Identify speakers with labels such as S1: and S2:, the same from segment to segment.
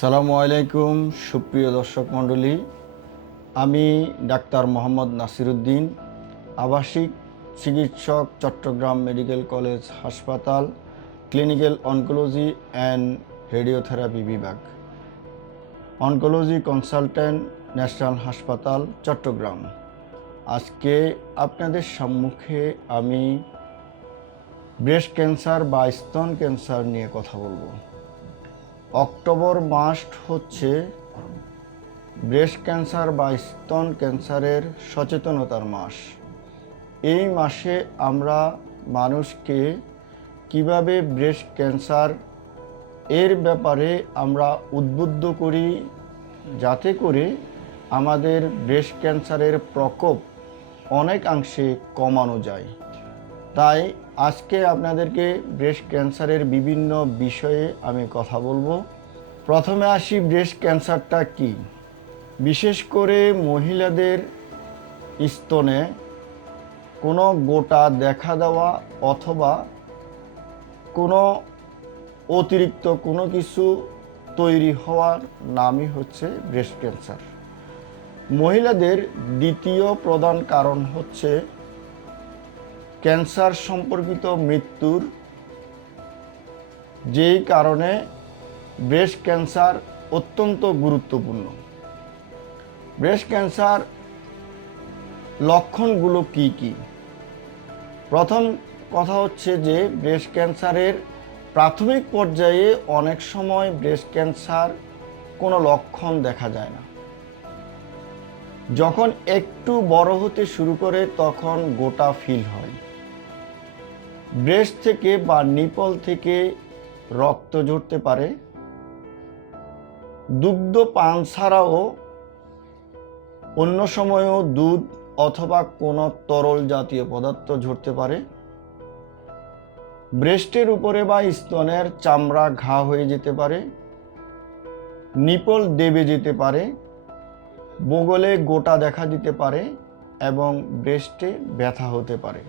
S1: আসসালামু আলাইকুম, সুপ্রিয় দর্শক মণ্ডলী। আমি ডাক্তার মোহাম্মদ নাসিরুদ্দিন, আবাসিক চিকিৎসক, চট্টগ্রাম মেডিকেল কলেজ হাসপাতাল, ক্লিনিক্যাল অনকোলজি অ্যান্ড রেডিওথেরাপি বিভাগ। অনকোলজি কনসালট্যান্ট ন্যাশনাল হাসপাতাল, চট্টগ্রাম। আজকে আপনাদের সম্মুখে আমি ব্রেস্ট ক্যান্সার বা স্তন ক্যান্সার নিয়ে কথা বলব। অক্টোবর মাস হচ্ছে ব্রেস্ট ক্যান্সার বা স্তন ক্যান্সারের সচেতনতার মাস। এই মাসে আমরা মানুষকে কীভাবে ব্রেস্ট ক্যান্সার এর ব্যাপারে আমরা উদ্বুদ্ধ করি, যাতে করে আমাদের ব্রেস্ট ক্যান্সারের প্রকোপ অনেকাংশে কমানো যায়। তাই আজকে আপনাদেরকে ব্রেস্ট ক্যান্সারের বিভিন্ন বিষয়ে আমি কথা বলব। প্রথমে আসি ব্রেস্ট ক্যান্সারটা কি? বিশেষ করে মহিলাদের স্তনে কোনো গোটা দেখা দেওয়া অথবা কোনো অতিরিক্ত কোনো কিছু তৈরি হওয়ার নামই হচ্ছে ব্রেস্ট ক্যান্সার মহিলাদের দ্বিতীয় প্রধান কারণ হচ্ছে ক্যান্সার সম্পর্কিত মৃত্যুর যেই কারণে ব্রেস্ট ক্যান্সার অত্যন্ত গুরুত্বপূর্ণ। ব্রেস্ট ক্যান্সার লক্ষণগুলো কি কি? প্রথম কথা হচ্ছে যে, ব্রেস্ট ক্যান্সারের প্রাথমিক পর্যায়ে অনেক সময় ব্রেস্ট ক্যান্সার কোনো লক্ষণ দেখা যায় না। যখন একটু বড় হতে শুরু করে তখন গোটা ফিল হয়। ব্রেস্ট থেকে বা নিপল থেকে রক্ত ঝরতে পারে। দুগ্ধ পান ছাড়াও অন্য সময়ও দুধ অথবা কোনো তরল জাতীয় পদার্থ ঝরতে পারে। ব্রেস্টের উপরে বা স্তনের চামড়া ঘা হয়ে যেতে পারে। নিপল দেবে যেতে পারে। বগলে গোটা দেখা দিতে পারে এবং ব্রেস্টে ব্যথা হতে পারে।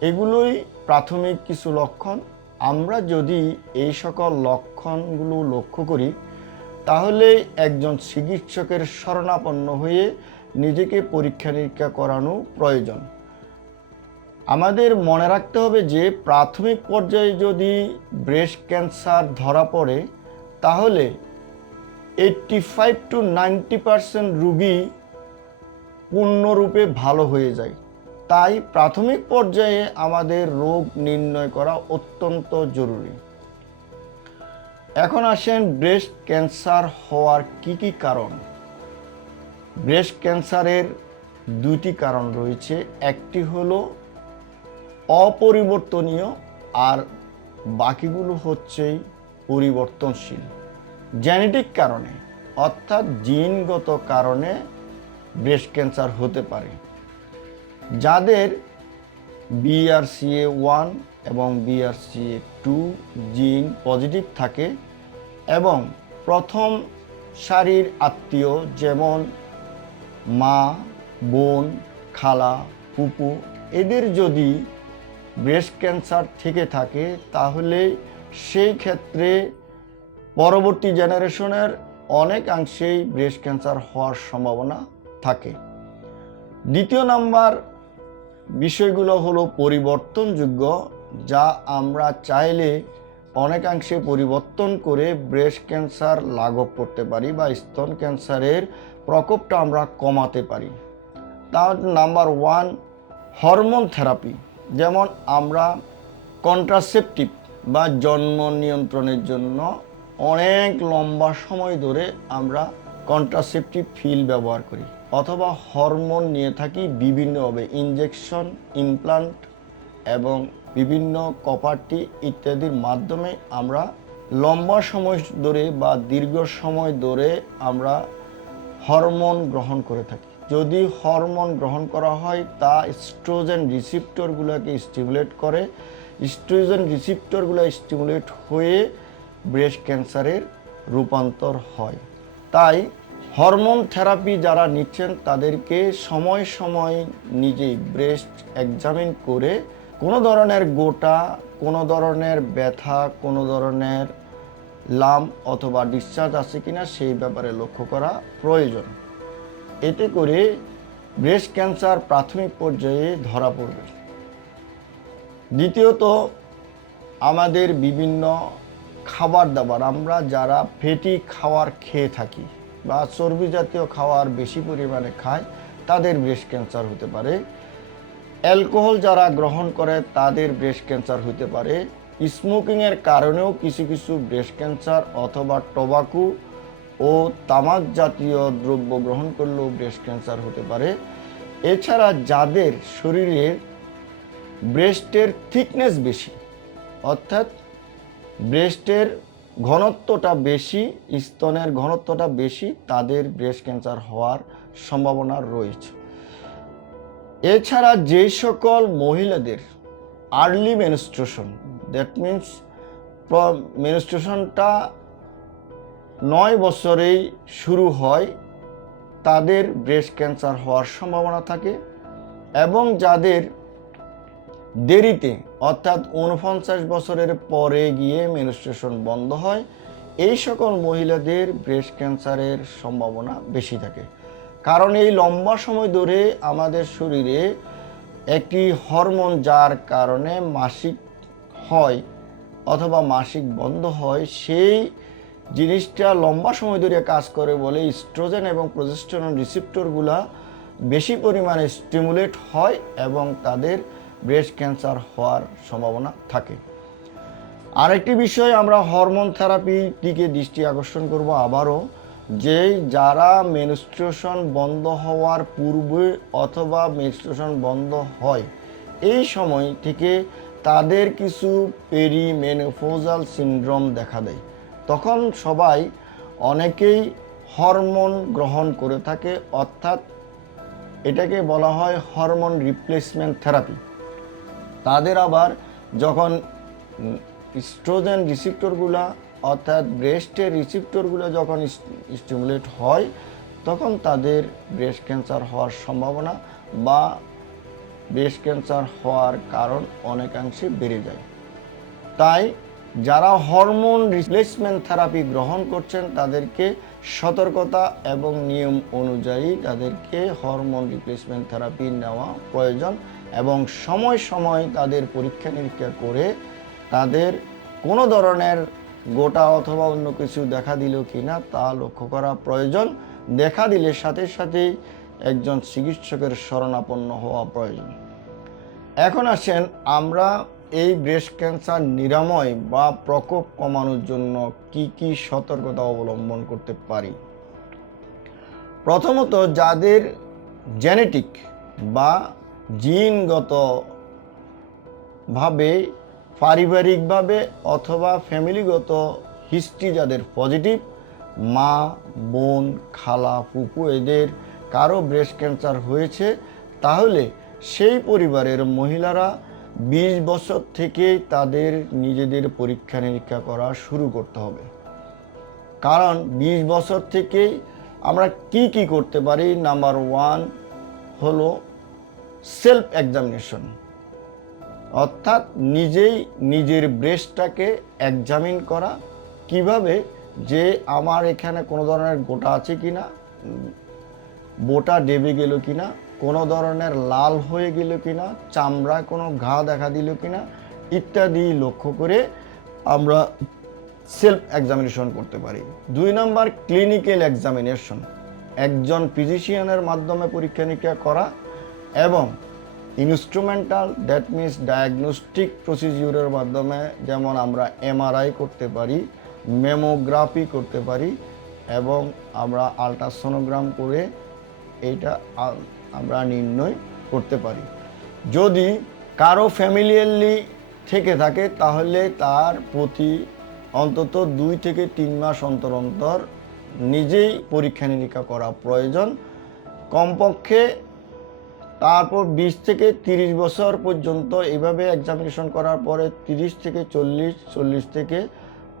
S1: এগুলোই প্রাথমিক কিছু লক্ষণ। আমরা যদি এই সকল লক্ষণগুলো লক্ষ্য করি, তাহলে একজন চিকিৎসকের শরণাপন্ন হয়ে নিজেকে পরীক্ষা নিরীক্ষা করানো প্রয়োজন। আমাদের মনে রাখতে হবে যে, প্রাথমিক পর্যায়ে যদি ব্রেস্ট ক্যান্সার ধরা পড়ে, তাহলে eighty five to ninety percent রুগী পূর্ণরূপে ভালো হয়ে যায়। তাই প্রাথমিক পর্যায়ে আমাদের রোগ নির্ণয় করা অত্যন্ত জরুরি। এখন আসেন ব্রেস্ট ক্যান্সার হওয়ার কি কি কারণ? ব্রেস্ট ক্যান্সারের দুটি কারণ রয়েছে। একটি হলো অপরিবর্তনীয় আর বাকিগুলো হচ্ছেই পরিবর্তনশীল। জেনেটিক কারণে, অর্থাৎ জিনগত কারণে ব্রেস্ট ক্যান্সার হতে পারে। যাদের বিআরসিএ ওয়ান এবং বিআরসিএ টু জিন পজিটিভ থাকে এবং প্রথম সারির আত্মীয় যেমন মা, বোন, খালা পুপু এদের যদি ব্রেস্ট ক্যান্সার থেকে থাকে, তাহলে সেই ক্ষেত্রে পরবর্তী জেনারেশনের অনেকাংশেই ব্রেস্ট ক্যান্সার হওয়ার সম্ভাবনা থাকে। দ্বিতীয় নাম্বার বিষয়গুলো হলো পরিবর্তনযোগ্য, যা আমরা চাইলে অনেকাংশে পরিবর্তন করে ব্রেস্ট ক্যান্সার লাঘব করতে পারি বা স্তন ক্যান্সারের প্রকোপটা আমরা কমাতে পারি। তার নাম্বার ওয়ান, হরমোন থেরাপি। যেমন আমরা কন্ট্রাসেপটিভ বা জন্ম নিয়ন্ত্রণের জন্য অনেক লম্বা সময় ধরে আমরা কন্ট্রাসেপটিভ ফিল ব্যবহার করি। অথবা হরমোন নিয়ে থাকি বিভিন্নভাবে ইনজেকশন ইমপ্লান্ট এবং বিভিন্ন কপারটি ইত্যাদির মাধ্যমে আমরা লম্বা সময় ধরে বা দীর্ঘ সময় ধরে আমরা হরমোন গ্রহণ করে থাকি। যদি হরমোন গ্রহণ করা হয়, তা স্ট্রোজেন রিসিপ্টরগুলোকে স্টিমুলেট করে। স্ট্রোজেন রিসিপ্টরগুলো স্টিমুলেট হয়ে ব্রেস্ট ক্যান্সারের রূপান্তর হয়। তাই হরমোন থেরাপি যারা নিচ্ছেন, তাদেরকে সময় সময় নিজেই ব্রেস্ট এক্সামিন করে কোনো ধরনের গোটা, কোনো ধরনের ব্যথা, কোনো ধরনের লাম অথবা ডিসচার্জ আছে কিনা সেই ব্যাপারে লক্ষ্য করা প্রয়োজন। এতে করে ব্রেস্ট ক্যান্সার প্রাথমিক পর্যায়ে ধরা পড়বে। দ্বিতীয়ত, আমাদের বিভিন্ন খাবার দাবার, আমরা যারা ফেটি খাওয়ার খেয়ে থাকি বা চর্বি জাতীয় খাওয়ার বেশি পরিমাণে খায়, তাদের ব্রেস্ট ক্যান্সার হতে পারে। অ্যালকোহল যারা গ্রহণ করে, তাদের ব্রেস্ট ক্যান্সার হতে পারে। স্মোকিংয়ের কারণেও কিছু কিছু ব্রেস্ট ক্যান্সার অথবা টোবাকু ও তামাক জাতীয় দ্রব্য গ্রহণ করলেও ব্রেস্ট ক্যান্সার হতে পারে। এছাড়া যাদের শরীরের ব্রেস্টের থিকনেস বেশি, অর্থাৎ ব্রেস্টের ঘনত্বটা বেশি, স্তনের ঘনত্বটা বেশি, তাদের ব্রেস্ট ক্যান্সার হওয়ার সম্ভাবনা রয়েছে। এছাড়া যে সকল মহিলাদের আর্লি মেনস্ট্রেশন দ্যাট মিন্স মেনস্ট্রেশনটা নয় বছরেই শুরু হয়, তাদের ব্রেস্ট ক্যান্সার হওয়ার সম্ভাবনা থাকে এবং যাদের দেরিতে, অর্থাৎ উনপঞ্চাশ বছরের পরে গিয়ে মেনস্ট্রেশন বন্ধ হয়, এই সকল মহিলাদের ব্রেস্ট ক্যান্সারের সম্ভাবনা বেশি থাকে। কারণ এই লম্বা সময় ধরে আমাদের শরীরে একটি হরমোন যার কারণে মাসিক হয় অথবা মাসিক বন্ধ হয়, সেই জিনিসটা লম্বা সময় ধরে কাজ করে বলে স্ট্রোজেন এবং প্রজেস্টেরন রিসিপ্টরগুলা বেশি পরিমাণে স্টিমুলেট হয় এবং তাদের ব্রেস্ট ক্যান্সার হওয়ার সম্ভাবনা থাকে। আরেকটি বিষয় আমরা হরমোন থেরাপির দিকে দৃষ্টি আকর্ষণ করব আবারও, যে যারা মেনস্ট্রুয়েশন বন্ধ হওয়ার পূর্বে অথবা মেনস্ট্রুয়েশন বন্ধ হয়, এই সময় থেকে তাদের কিছু পেরিমেনোপোজাল সিনড্রোম দেখা দেয়। তখন সবাই অনেকেই হরমোন গ্রহণ করে থাকে, অর্থাৎ এটাকে বলা হয় হরমোন রিপ্লেসমেন্ট থেরাপি তাদের আবার যখন স্ট্রোজেন রিসিপ্টরগুলা অর্থাৎ ব্রেস্টের রিসিপ্টরগুলো যখন স্টিমুলেট হয়, তখন তাদের ব্রেস্ট ক্যান্সার হওয়ার সম্ভাবনা বা ব্রেস্ট ক্যান্সার হওয়ার কারণ অনেকাংশে বেড়ে যায়। তাই যারা হরমোন রিপ্লেসমেন্ট থেরাপি গ্রহণ করছেন, তাদেরকে সতর্কতা এবং নিয়ম অনুযায়ী তাদেরকে হরমোন রিপ্লেসমেন্ট থেরাপি নেওয়া প্রয়োজন। এবং সময় সময় তাদের পরীক্ষা নিরীক্ষা করে তাদের কোনো ধরনের গোটা অথবা অন্য কিছু দেখা দিল কি না তা লক্ষ্য করা প্রয়োজন। দেখা দিলে সাথে সাথেই একজন চিকিৎসকের শরণাপন্ন হওয়া প্রয়োজন। এখন আসেন আমরা এই ব্রেস্ট ক্যান্সার নিরাময় বা প্রকোপ কমানোর জন্য কি কি সতর্কতা অবলম্বন করতে পারি? প্রথমত যাদের জেনেটিক বা জিনগত ভাবে, পারিবারিকভাবে অথবা ফ্যামিলিগত হিস্ট্রি যাদের পজিটিভ, মা, বোন, খালা, ফুপু এদের কারও ব্রেস্ট ক্যান্সার হয়েছে, তাহলে সেই পরিবারের মহিলারা বিশ বছর থেকেই তাদের নিজেদের পরীক্ষা নিরীক্ষা করা শুরু করতে হবে। কারণ বিশ বছর থেকেই আমরা কি কি করতে পারি? নাম্বার ওয়ান হলো সেলফ এক্সামিনেশন অর্থাৎ নিজেই নিজের ব্রেস্টটাকে এক্সামিন করা, কীভাবে যে আমার এখানে কোনো ধরনের গোটা আছে কি না বোটা ডেবে গেল কি না কোনো ধরনের লাল হয়ে গেল কি না চামড়া কোনো ঘা দেখা দিল কি না ইত্যাদি লক্ষ্য করে আমরা সেলফ এক্সামিনেশন করতে পারি। দুই নম্বর ক্লিনিক্যাল এক্সামিনেশন একজন ফিজিশিয়ানের মাধ্যমে পরীক্ষা নিরীক্ষা করা এবং ইনস্ট্রুমেন্টাল দ্যাট মিনস ডায়াগনস্টিক প্রসিজিউরের মাধ্যমে যেমন আমরা এমআরআই করতে পারি মেমোগ্রাফি করতে পারি এবং আমরা আলট্রাসোনোগ্রাম করে এইটা আমরা নির্ণয় করতে পারি। যদি কারও ফ্যামিলিয়ালি থেকে থাকে, তাহলে তার প্রতি অন্তত দুই থেকে তিন মাস অন্তর অন্তর নিজেই পরীক্ষা নিরীক্ষা করা প্রয়োজন। কমপক্ষে তারপর বিশ থেকে তিরিশ বছর পর্যন্ত এইভাবে এক্সামিনেশন করার পরে তিরিশ থেকে চল্লিশ চল্লিশ থেকে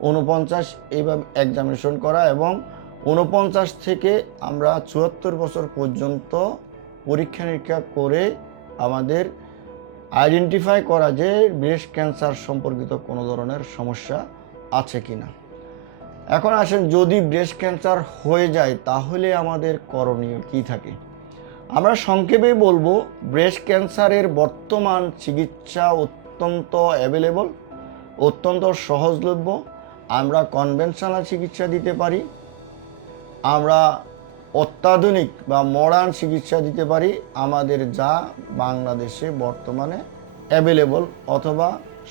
S1: উনপঞ্চাশ এইভাবে এক্সামিনেশন করা এবং উনপঞ্চাশ থেকে আমরা চুয়াত্তর বছর পর্যন্ত পরীক্ষা নিরীক্ষা করে আমাদের আইডেন্টিফাই করা যে ব্রেস্ট ক্যান্সার সম্পর্কিত কোনো ধরনের সমস্যা আছে কি না এখন আসেন, যদি ব্রেস্ট ক্যান্সার হয়ে যায়, তাহলে আমাদের করণীয় কি থাকে? আমরা সংক্ষেপে বলব ব্রেস্ট ক্যান্সারের বর্তমান চিকিৎসা অত্যন্ত অ্যাভেলেবল অত্যন্ত সহজলভ্য। আমরা কনভেনশনাল চিকিৎসা দিতে পারি। আমরা অত্যাধুনিক বা মডার্ন চিকিৎসা দিতে পারি। আমাদের যা বাংলাদেশে বর্তমানে অ্যাভেলেবল অথবা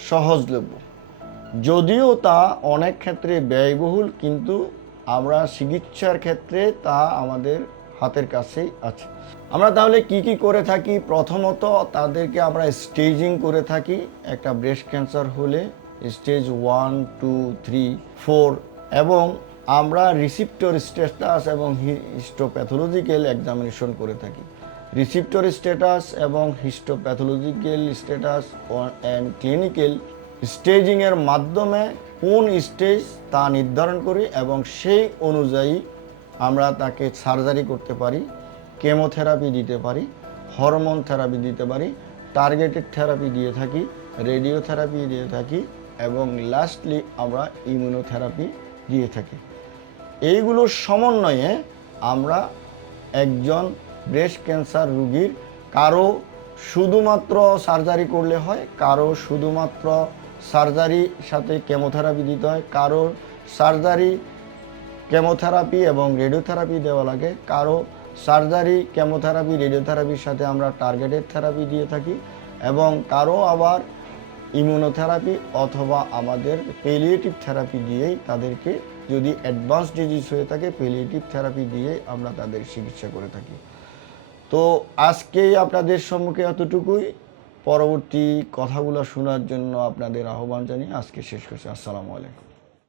S1: সহজলভ্য। যদিও তা অনেক ক্ষেত্রে ব্যয়বহুল, কিন্তু আমরা চিকিৎসার ক্ষেত্রে তা আমাদের হাতের কাছেই আছে। আমরা তাহলে কি কি করে থাকি? প্রথমত তাদেরকে আমরা স্টেজিং করে থাকি। একটা ব্রেস্ট ক্যান্সার হলে stage one two three four এবং আমরা রিসিপ্টর স্ট্যাটাস এবং হিস্টোপ্যাথোলজিক্যাল এক্সামিনেশন করে থাকি। রিসিপ্টর স্ট্যাটাস এবং হিস্টোপ্যাথোলজিক্যাল স্ট্যাটাস অ্যান্ড ক্লিনিক্যাল স্টেজিংয়ের মাধ্যমে কোন স্টেজ তা নির্ধারণ করি এবং সেই অনুযায়ী আমরা তাকে সার্জারি করতে পারি, কেমোথেরাপি দিতে পারি, হরমোন থেরাপি দিতে পারি টার্গেটেড থেরাপি দিয়ে থাকি রেডিওথেরাপি দিয়ে থাকি, এবং লাস্টলি আমরা ইমিউনোথেরাপি দিয়ে থাকি। এইগুলোর সমন্বয়ে আমরা একজন ব্রেস্ট ক্যান্সার রুগীর কারও শুধুমাত্র সার্জারি করলে হয়, কারও শুধুমাত্র সার্জারি সাথে কেমোথেরাপি দিতে হয় কারও সার্জারি কেমোথেরাপি এবং রেডিওথেরাপি দেওয়া লাগে। কারও সার্জারি, কেমোথেরাপি, রেডিওথেরাপির সাথে আমরা টার্গেটেড থেরাপি দিয়ে থাকি এবং কারও আবার ইমিউনোথেরাপি অথবা আমাদের পেলিয়েটিভ থেরাপি দিয়েই তাদেরকে যদি অ্যাডভান্স ডিজিজ হয়ে থাকে পেলিয়েটিভ থেরাপি দিয়েই আমরা তাদের চিকিৎসা করে থাকি। তো আজকেই আপনাদের সম্মুখে এতটুকুই। পরবর্তী কথাগুলো শোনার জন্য আপনাদের আহ্বান জানিয়ে আজকে শেষ করছি। আসসালামু আলাইকুম।